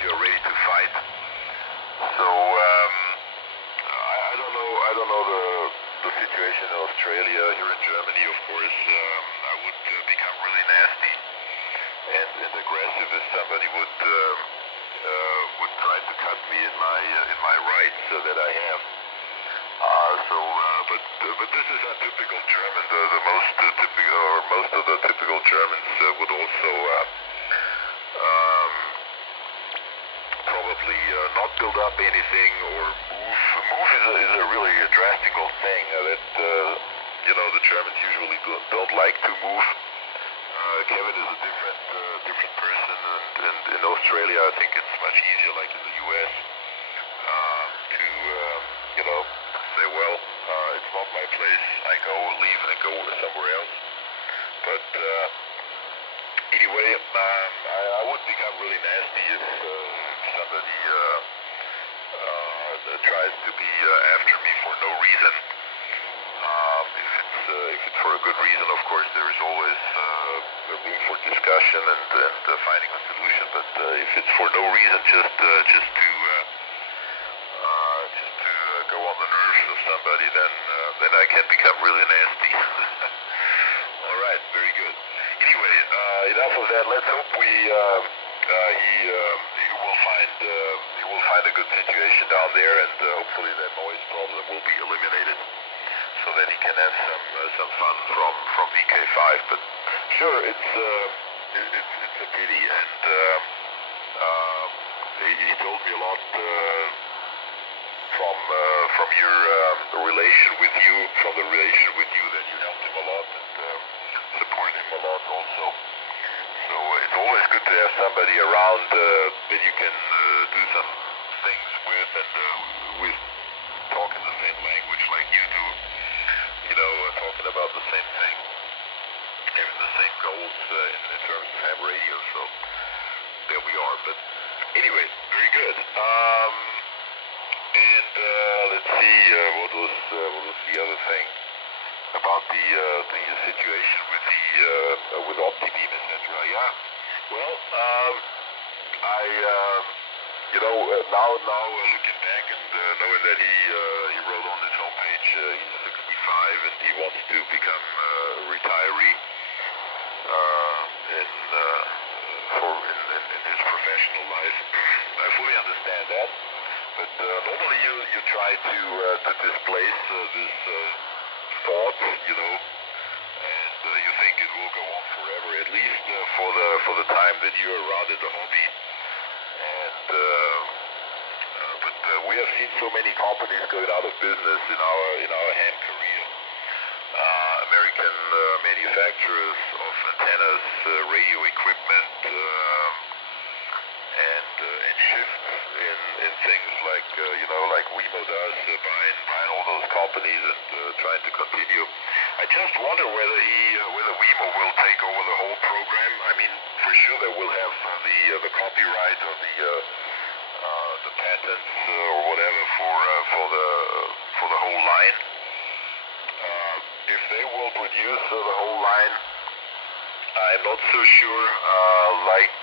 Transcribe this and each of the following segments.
you're ready to fight. So I don't know the situation in Australia. Here in Germany, of course, I would become really nasty and aggressive if somebody would try to cut me in my rights that I have. But this is a typical German. The most typical, or most of the typical Germans would also probably not build up anything or move. Move is a really drastical thing that the Germans usually don't like to move. Kevin is a different person, and in Australia I think it's much easier, like in the US, to say, well, it's not my place. I leave and go somewhere else. But anyway, I would become really nasty if somebody tries to be after me for no reason. If it's for a good reason, of course, there is always room for discussion and finding a solution. But if it's for no reason, just to go on the nerves of somebody, then I can become really nasty. All right, very good. Anyway, enough of that. Let's hope he will find a good situation down there, and hopefully that noise problem will be eliminated, so that he can have some fun from VK5. But sure, it's a pity, and he told me a lot from your relation with you, that you helped him a lot and supported him a lot also. So it's always good to have somebody around that you can do some things with, and with talking the same language like you do, talking about the same thing, having the same goals in terms of ham radio. So there we are. But anyway, very good. And let's see, what was the other thing about the situation with OptiBeam, etc. Yeah. Well, now looking back and knowing that he wrote on his homepage he's 65 and he wants to become a retiree in his professional life. I fully understand that. But normally you try to displace this thought, and you think it will go on forever, at least for the time that you're around in the hobby. And but we have seen so many companies going out of business in our ham career. American manufacturers of antennas, radio equipment, and shifts in things like like Wemo does, buying all those companies and trying to continue. I just wonder whether Wemo will take over the whole program. I mean, for sure they will have the copyright or the patents or whatever for the whole line. If they will produce the whole line, I'm not so sure. Like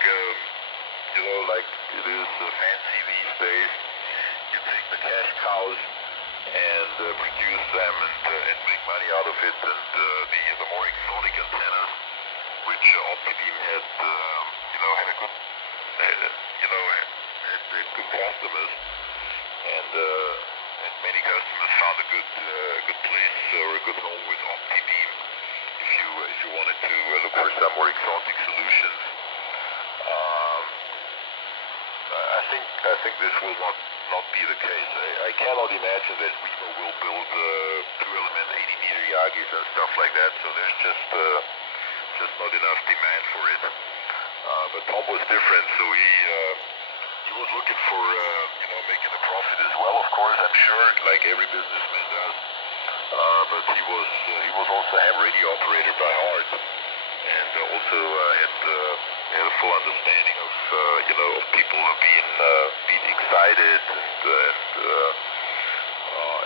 it is fancy these days. You take the cash cows and produce them and make money out of it. And the more exotic antennas, which OptiBeam had a good had good customers, and many customers found a good place or a good home with OptiBeam. If you wanted to look for some more exotic solutions. I think this will not be the case. I cannot imagine that Wemo will build 2-element 80-meter Yagis and stuff like that. So there's just not enough demand for it. But Tom was different, so he was looking for making a profit as well. Of course, I'm sure, like every businessman does. But he was also a ham radio operator by heart, and also had a full understanding of of people being excited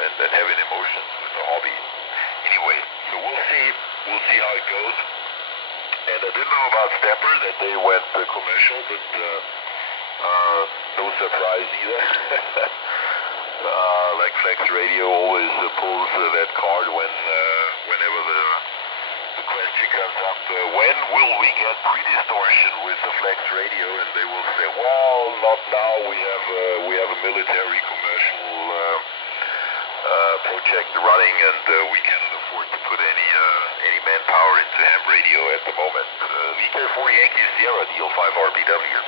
and having emotions with the hobby. Anyway, so we'll see how it goes. And I didn't know about Stepper, that they went commercial, but no surprise either. Like Flex Radio always pulls that card whenever the question comes up, when will we get pre-distortion with the Flex Radio? And they will say, well, not now. We have a military commercial project running, and we cannot afford to put any manpower into ham radio at the moment. VK4 Yankee Sierra, Deal 5 RBW.